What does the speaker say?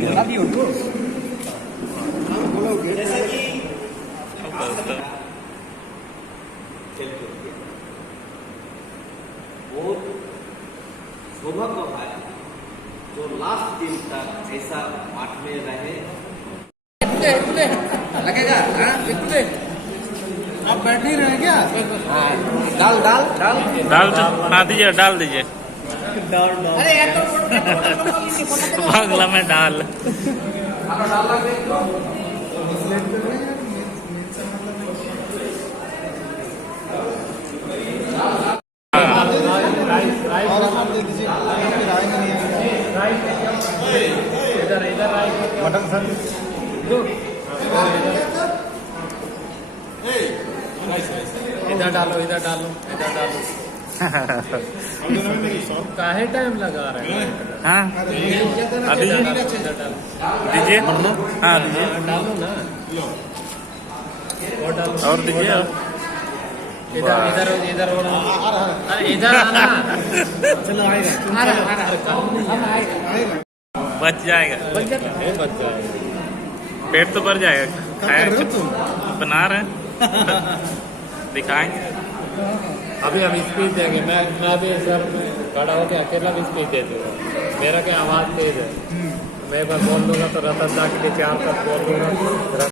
जैसा कि वो सौभाग्य है जो लास्ट दिन तक ऐसा माठ में रहे। लगेगा आप बैठ नहीं रहे क्या? हाँ, डाल डाल डाल डाल हाँ दीजिए, डाल दीजिए। अरे यार बांग्ला में डाल। मटन सर इधर डालो इधर डालो इधर डालो। काहे टाइम लगा रहे हैं? हाँ दीजिए, हाँ दीजिए, डालो ना और दीजिए। इधर इधर इधर अरे इधर आना। चलो आएगा बच जाएगा, बच जाएगा। पेट तो भर जाएगा। खाएगा बना रहे हैं, दिखाएंगे। अभी हम स्पीच देंगे। मैं भी सर खड़ा होकर अकेला भी स्पीच दे दूँगा। मेरा क्या आवाज़ तेज है, मैं एक बार बोल दूंगा तो रतन दा के लिए 4 तक बोल दूंगा।